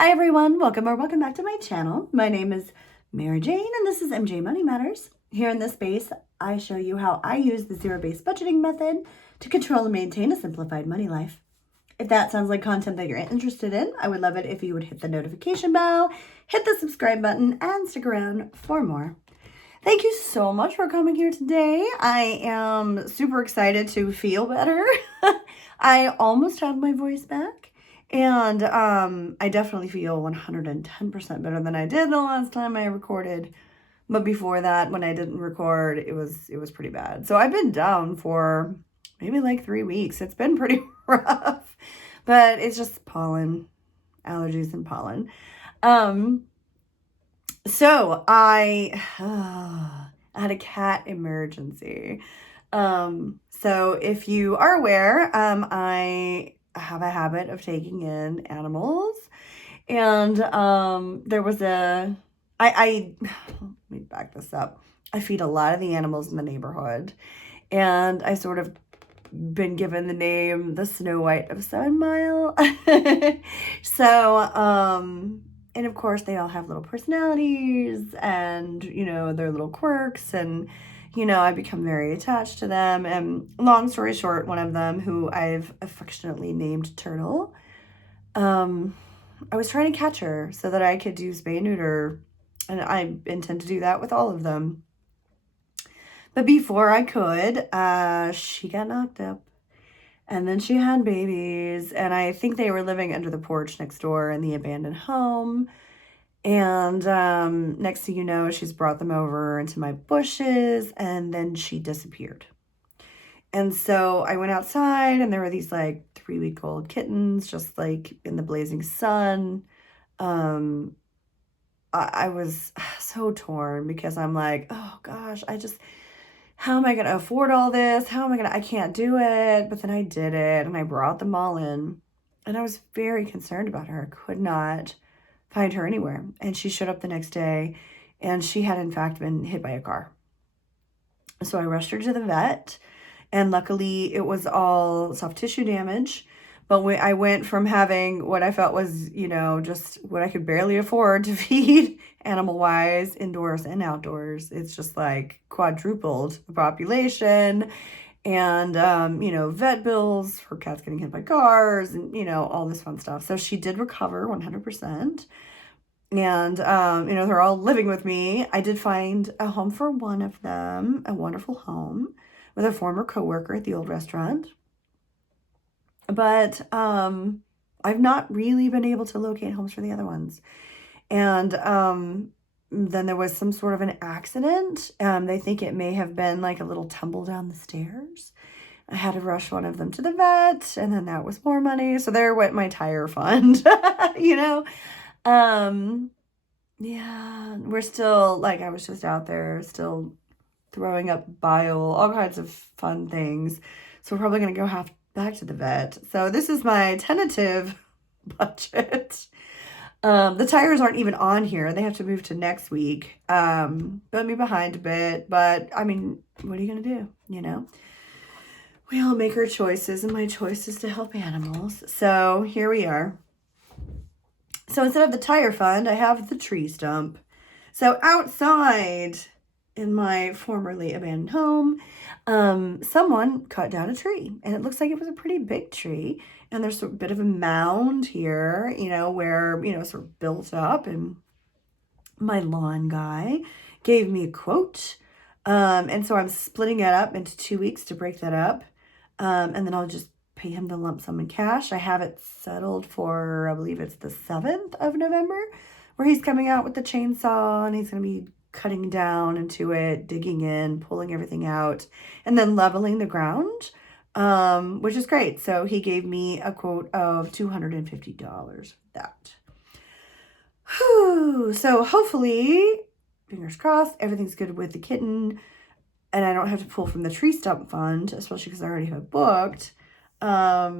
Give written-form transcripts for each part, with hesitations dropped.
Hi everyone, welcome back to my channel. My name is Mary Jane and this is MJ Money Matters. Here in this space, I show you how I use the zero-based budgeting method to control and maintain a simplified money life. If that sounds like content that you're interested in, I would love it if you would hit the notification bell, hit the subscribe button, and stick around for more. Thank you so much for coming here today. I am super excited to feel better. I almost have my voice back. And I definitely feel 110% better than I did the last time I recorded. But before that, when I didn't record, it was pretty bad. So I've been down for maybe like 3 weeks. It's been pretty rough. But it's just pollen, allergies and pollen. So I had a cat emergency. So if you are aware, I have a habit of taking in animals, and there was let me back this up. I feed a lot of the animals in the neighborhood, and I sort of been given the name the Snow White of 7 Mile. So and of course they all have little personalities and their little quirks, and I become very attached to them. And long story short, one of them, who I've affectionately named Turtle, I was trying to catch her so that I could do spay and neuter, and I intend to do that with all of them. But before I could, she got knocked up, and then she had babies, and I think they were living under the porch next door in the abandoned home. And next thing you know, she's brought them over into my bushes, and then she disappeared. And so I went outside, and there were these like 3-week-old kittens just like in the blazing sun. I was so torn because I'm like, oh gosh, how am I going to afford all this? I can't do it. But then I did it, and I brought them all in, and I was very concerned about her. I could not find her anywhere. And she showed up the next day, and she had in fact been hit by a car. So I rushed her to the vet, and luckily it was all soft tissue damage. But I went from having what I felt was, just what I could barely afford to feed animal-wise, indoors and outdoors. It's just like quadrupled the population. And, vet bills for cats getting hit by cars and, all this fun stuff. So she did recover 100%. And, they're all living with me. I did find a home for one of them, a wonderful home with a former coworker at the old restaurant. But I've not really been able to locate homes for the other ones. And then there was some sort of an accident. They think it may have been like a little tumble down the stairs. I had to rush one of them to the vet, and then that was more money. So there went my tire fund, Yeah, we're still, like, I was just out there still throwing up bile, all kinds of fun things. So we're probably going to go back to the vet. So this is my tentative budget. The tires aren't even on here. They have to move to next week. Put me behind a bit, but I mean, what are you going to do? We all make our choices, and my choice is to help animals. So here we are. So instead of the tire fund, I have the tree stump. So outside in my formerly abandoned home, someone cut down a tree, and it looks like it was a pretty big tree. And there's a bit of a mound here, where, sort of built up. And my lawn guy gave me a quote. And so I'm splitting it up into 2 weeks to break that up. And then I'll just pay him the lump sum in cash. I have it settled for, I believe it's the 7th of November, where he's coming out with the chainsaw, and he's going to be cutting down into it, digging in, pulling everything out, and then leveling the ground, which is great. So he gave me a quote of $250 for that. Whew. So hopefully, fingers crossed, everything's good with the kitten, and I don't have to pull from the tree stump fund, especially because I already have it booked. I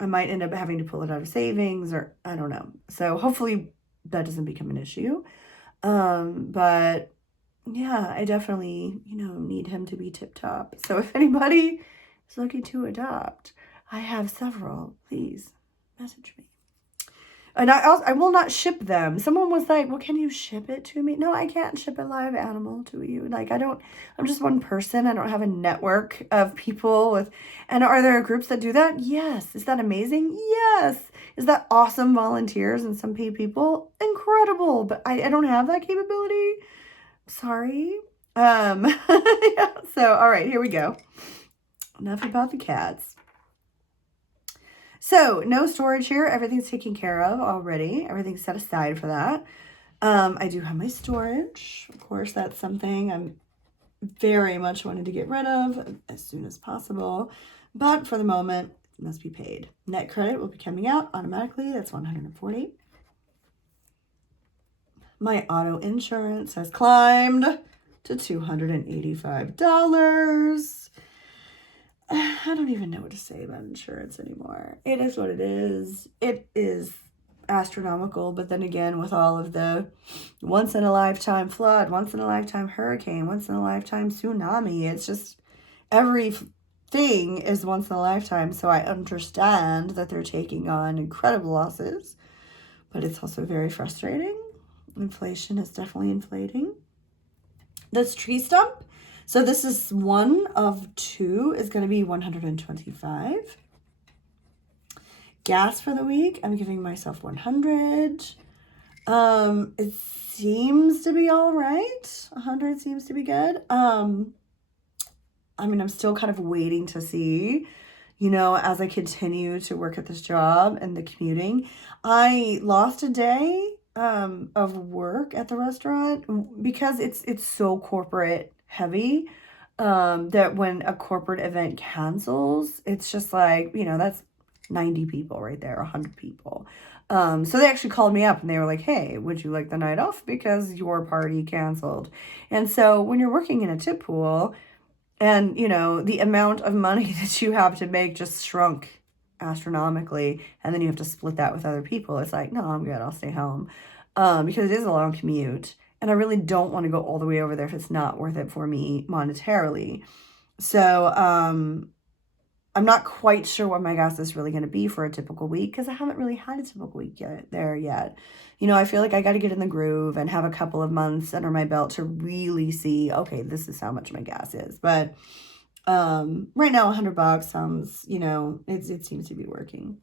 might end up having to pull it out of savings, or I don't know. So hopefully that doesn't become an issue. But yeah, I definitely, need him to be tip top. So if anybody is looking to adopt, I have several. Please message me. And I will not ship them. Someone was like, well, can you ship it to me? No, I can't ship a live animal to you. Like, I'm just one person. I don't have a network of people with, and are there groups that do that? Yes. Is that amazing? Yes. Is that awesome volunteers and some paid people? Incredible. But I don't have that capability. Sorry. Yeah. So, all right, here we go. Enough about the cats. So no storage here. Everything's taken care of already. Everything's set aside for that. I do have my storage. Of course, that's something I'm very much wanting to get rid of as soon as possible. But for the moment, it must be paid. Net credit will be coming out automatically. That's $140. My auto insurance has climbed to $285. I don't even know what to say about insurance anymore. It is what it is. It is astronomical, but then again, with all of the once in a lifetime flood, once in a lifetime hurricane, once in a lifetime tsunami, it's just everything is once in a lifetime. So I understand that they're taking on incredible losses, but it's also very frustrating. Inflation is definitely inflating. This tree stump, so this is one of two, is going to be $125. Gas for the week, I'm giving myself $100. It seems to be all right. 100 seems to be good. I mean, I'm still kind of waiting to see, you know, as I continue to work at this job and the commuting. I lost a day of work at the restaurant because it's so corporate heavy, that when a corporate event cancels, it's just like, you know, that's 90 people right there, 100 people. So they actually called me up and they were like, hey, would you like the night off because your party canceled? And so when you're working in a tip pool and, you know, the amount of money that you have to make just shrunk astronomically, and then you have to split that with other people, it's like, no, I'm good, I'll stay home. Because it is a long commute, and I really don't want to go all the way over there if it's not worth it for me monetarily. So I'm not quite sure what my gas is really going to be for a typical week, because I haven't really had a typical week yet. You know, I feel like I got to get in the groove and have a couple of months under my belt to really see, okay, this is how much my gas is. But right now, $100 sounds, you know, it seems to be working.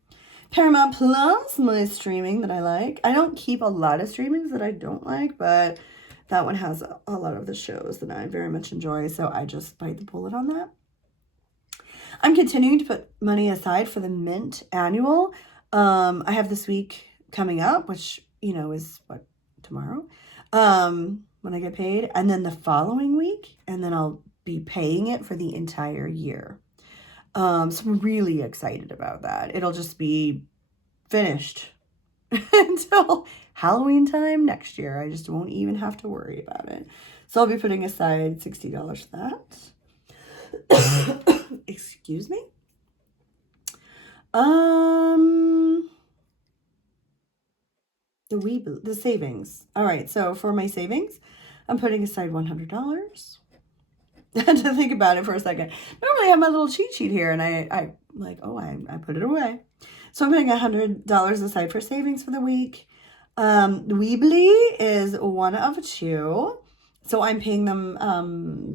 Paramount Plus, my streaming that I like. I don't keep a lot of streamings that I don't like, but that one has a lot of the shows that I very much enjoy, so I just bite the bullet on that. I'm continuing to put money aside for the Mint annual. I have this week coming up, which, you know, is what, tomorrow, when I get paid, and then the following week, and then I'll be paying it for the entire year. So I'm really excited about that. It'll just be finished until Halloween time next year. I just won't even have to worry about it. So I'll be putting aside $60 for that. Excuse me. The savings. All right, so for my savings, I'm putting aside $100. I had to think about it for a second. Normally I have my little cheat sheet here, and I like, oh, I put it away. So I'm putting $100 aside for savings for the week. Weebly is one of two. So I'm paying them,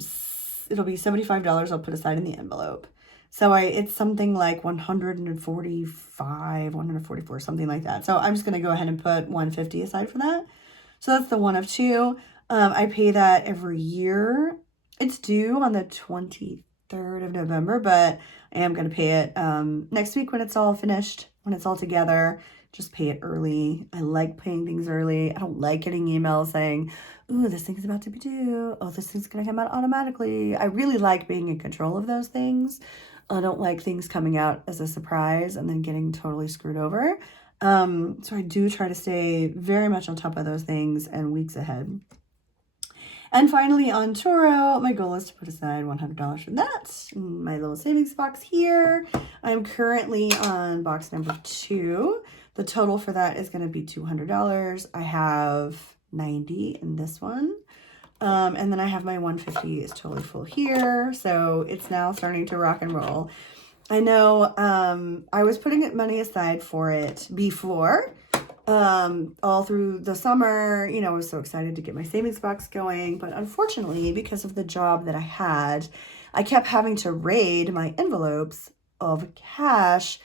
it'll be $75 I'll put aside in the envelope. So it's something like 145, 144, something like that. So I'm just going to go ahead and put $150 aside for that. So that's the one of two. I pay that every year. It's due on the 23rd of November, but I am going to pay it next week when it's all finished, when it's all together. Just pay it early. I like paying things early. I don't like getting emails saying, ooh, this thing's about to be due. Oh, this thing's going to come out automatically. I really like being in control of those things. I don't like things coming out as a surprise and then getting totally screwed over. So I do try to stay very much on top of those things and weeks ahead. And finally, on Turo, my goal is to put aside $100 for that in my little savings box here. I'm currently on box number 2. The total for that is going to be $200. I have 90 in this one. And then I have my 150 is totally full here. So it's now starting to rock and roll. I know I was putting money aside for it before. all through the summer. You know, I was so excited to get my savings box going. But unfortunately, because of the job that I had, I kept having to raid my envelopes of cash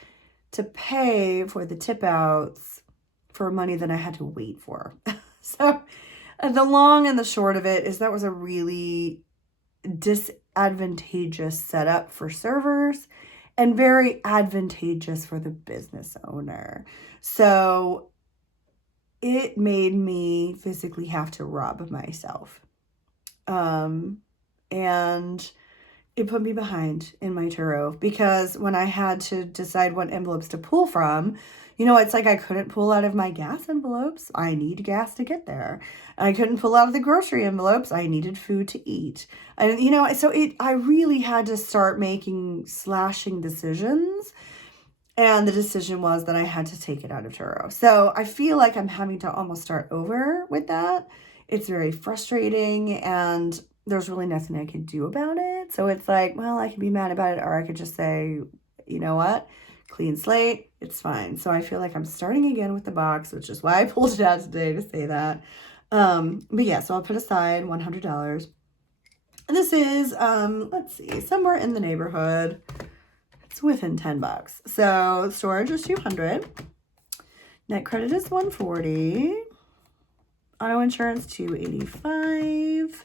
to pay for the tip outs for money that I had to wait for. So the long and the short of it is that was a really disadvantageous setup for servers and very advantageous for the business owner. So it made me physically have to rob myself. And it put me behind in my Turo, because when I had to decide what envelopes to pull from, you know, it's like I couldn't pull out of my gas envelopes. I need gas to get there. I couldn't pull out of the grocery envelopes. I needed food to eat. And, you know, so I really had to start making slashing decisions. And the decision was that I had to take it out of Turo. So I feel like I'm having to almost start over with that. It's very frustrating, and there's really nothing I can do about it. So it's like, well, I can be mad about it, or I could just say, you know what? Clean slate, it's fine. So I feel like I'm starting again with the box, which is why I pulled it out today to say that. But yeah, so I'll put aside $100. And this is, let's see, somewhere in the neighborhood. It's within $10. So storage is $200. Net credit is $140. Auto insurance $285.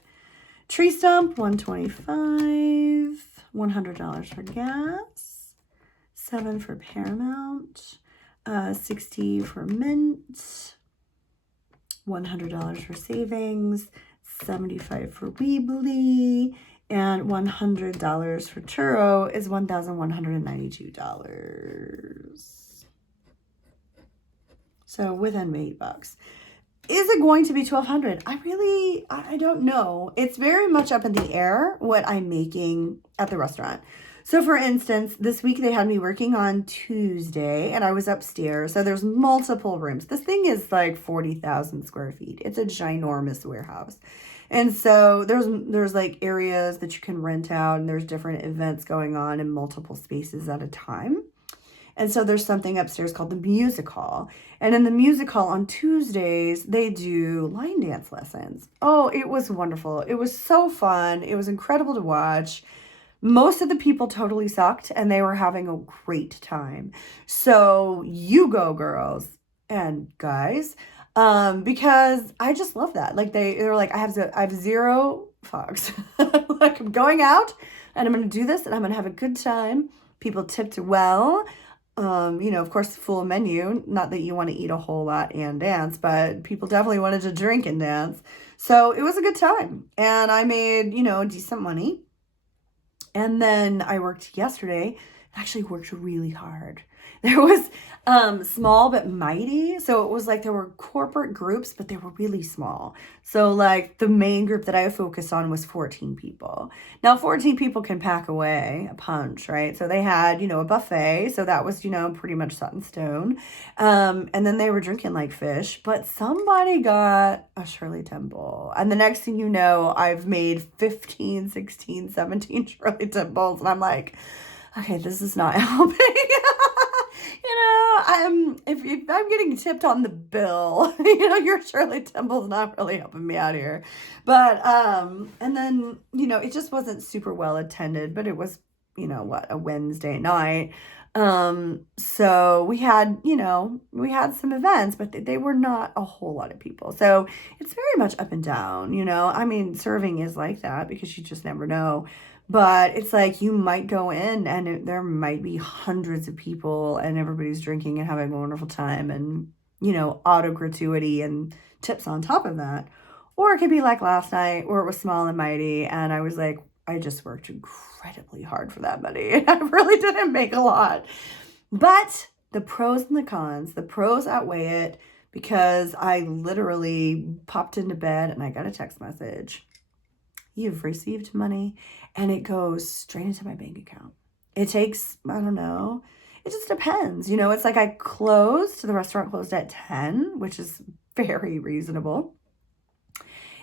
Tree stump $125. $100 for gas. $7 for Paramount. $60 for Mint. $100 for savings. $75 for Weebly. And $100 for Turo is $1,192. So within $8. Is it going to be $1,200? I don't know. It's very much up in the air what I'm making at the restaurant. So for instance, this week they had me working on Tuesday, and I was upstairs. So there's multiple rooms. This thing is like 40,000 square feet. It's a ginormous warehouse. And so there's like areas that you can rent out, and there's different events going on in multiple spaces at a time. And so there's something upstairs called the music hall. And in the music hall on Tuesdays, they do line dance lessons. Oh, it was wonderful. It was so fun. It was incredible to watch. Most of the people totally sucked, and they were having a great time. So you go, girls and guys. Because I just love that. Like they're like, I have zero fogs. Like, I'm going out and I'm going to do this and I'm going to have a good time. People tipped well. You know, of course, full menu. Not that you want to eat a whole lot and dance, but people definitely wanted to drink and dance. So it was a good time. And I made, you know, decent money. And then I worked yesterday. Actually worked really hard. There was small but mighty. So it was like there were corporate groups, but they were really small. So like the main group that I focused on was 14 people. Now 14 people can pack away a punch, right? So they had, you know, a buffet. So that was, you know, pretty much set in stone. And then they were drinking like fish. But somebody got a Shirley Temple. And the next thing you know, I've made 15, 16, 17 Shirley Temples. And I'm like, okay, this is not helping. You know, if I'm getting tipped on the bill, you know, your Shirley Temple's not really helping me out here. But and then, you know, it just wasn't super well attended, but it was, you know, what, a Wednesday night. So we had, you know, we had some events, but they were not a whole lot of people. So it's very much up and down, you know. I mean, serving is like that because you just never know. But it's like you might go in and there might be hundreds of people and everybody's drinking and having a wonderful time and, you know, auto gratuity and tips on top of that. Or it could be like last night where it was small and mighty and I was like, I just worked incredibly hard for that money. And I really didn't make a lot. But the pros and the cons, the pros outweigh it because I literally popped into bed and I got a text message. You've received money, and it goes straight into my bank account. It takes, I don't know, it just depends. You know, it's like the restaurant closed at 10, which is very reasonable.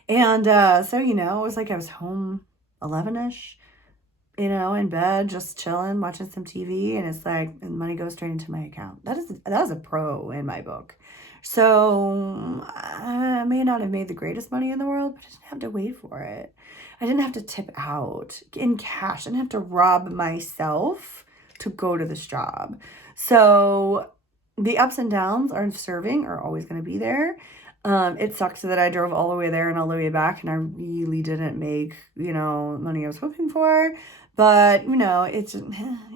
And so, you know, it was like I was home 11-ish. in bed, just chilling, watching some TV, and it's like, and money goes straight into my account. That is a pro in my book. So I may not have made the greatest money in the world, but I didn't have to wait for it. I didn't have to tip out in cash. I didn't have to rob myself to go to this job. So the ups and downs of serving are always going to be there. It sucks that I drove all the way there and all the way back, and I really didn't make, money I was hoping for. But, it's, I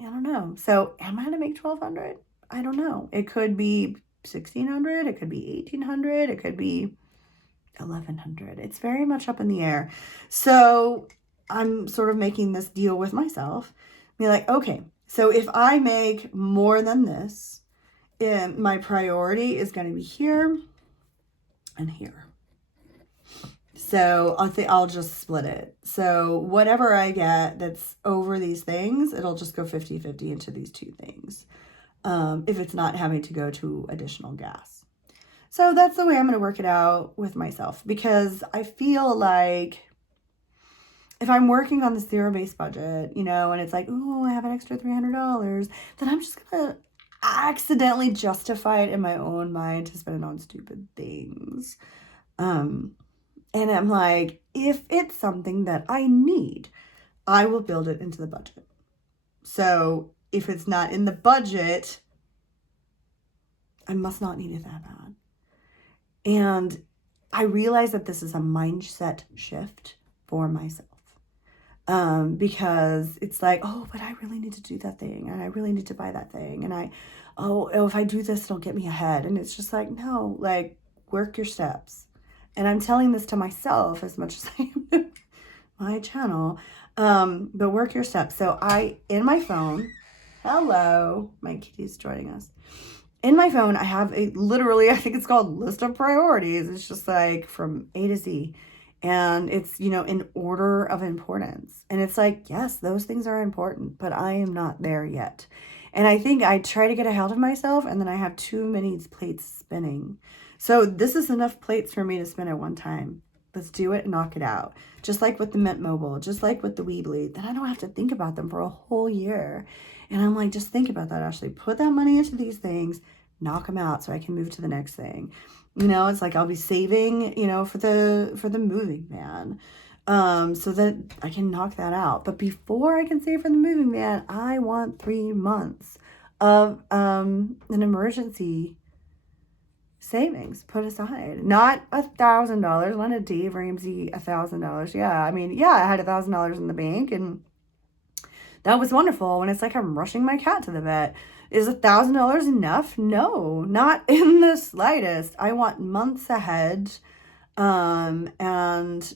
don't know. So am I going to make $1,200? I don't know. It could be $1,600. It could be $1,800. It could be $1,100. It's very much up in the air. So I'm sort of making this deal with myself. Be like, okay, so if I make more than this, my priority is going to be here and here. So I'll just split it. So whatever I get that's over these things, it'll just go 50-50 into these two things. If it's not having to go to additional gas. So that's the way I'm going to work it out with myself, because I feel like if I'm working on the zero-based budget, and it's like, oh, I have an extra $300, then I'm just going to accidentally justify it in my own mind to spend it on stupid things. And I'm like, if it's something that I need, I will build it into the budget. So if it's not in the budget, I must not need it that bad. And I realize that this is a mindset shift for myself. Because it's like, oh, but I really need to do that thing, and I really need to buy that thing, and if I do this, it'll get me ahead. And it's just like, no, like, work your steps. And I'm telling this to myself as much as I am my channel, but work your steps. So in my phone, hello, my kitty's joining us. In my phone, I have literally, I think it's called list of priorities. It's just like from A to Z. And it's, in order of importance. And it's like, yes, those things are important, but I am not there yet. And I think I try to get ahead of myself, and then I have too many plates spinning. So this is enough plates for me to spin at one time. Let's do it and knock it out. Just like with the Mint Mobile, just like with the Weebly. Then I don't have to think about them for a whole year. And I'm like, just think about that, Ashley. Put that money into these things, knock them out so I can move to the next thing. It's like I'll be saving, for the moving van, so that I can knock that out. But before I can save for the moving van, I want 3 months of an emergency savings put aside. Not $1,000. When did Dave Ramsey $1,000? Yeah, I had $1,000 in the bank, and that was wonderful. When it's like I'm rushing my cat to the vet. Is $1,000 enough? No, not in the slightest. I want months ahead, and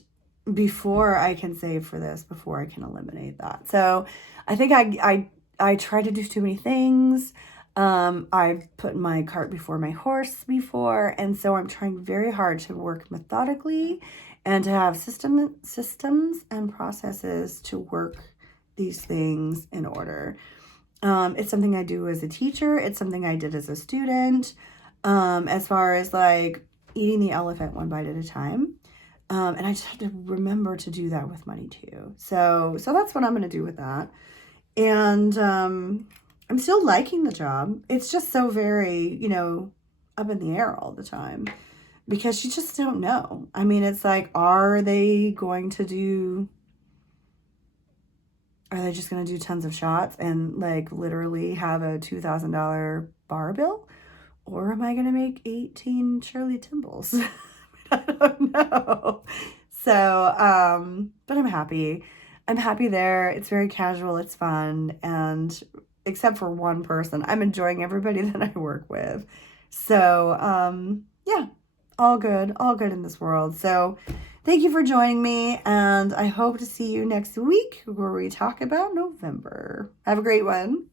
before I can save for this, before I can eliminate that. So I think I try to do too many things. I've put my cart before my horse before, and so I'm trying very hard to work methodically and to have systems and processes to work these things in order. It's something I do as a teacher. It's something I did as a student. As far as like eating the elephant one bite at a time. And I just have to remember to do that with money too. So that's what I'm going to do with that. And, I'm still liking the job. It's just so very, up in the air all the time, because you just don't know. It's like, are they just going to do tons of shots and like literally have a $2,000 bar bill? Or am I going to make 18 Shirley Timbles? I don't know. So, but I'm happy. I'm happy there. It's very casual. It's fun. And except for one person, I'm enjoying everybody that I work with. So, yeah, all good in this world. So thank you for joining me, and I hope to see you next week where we talk about November. Have a great one.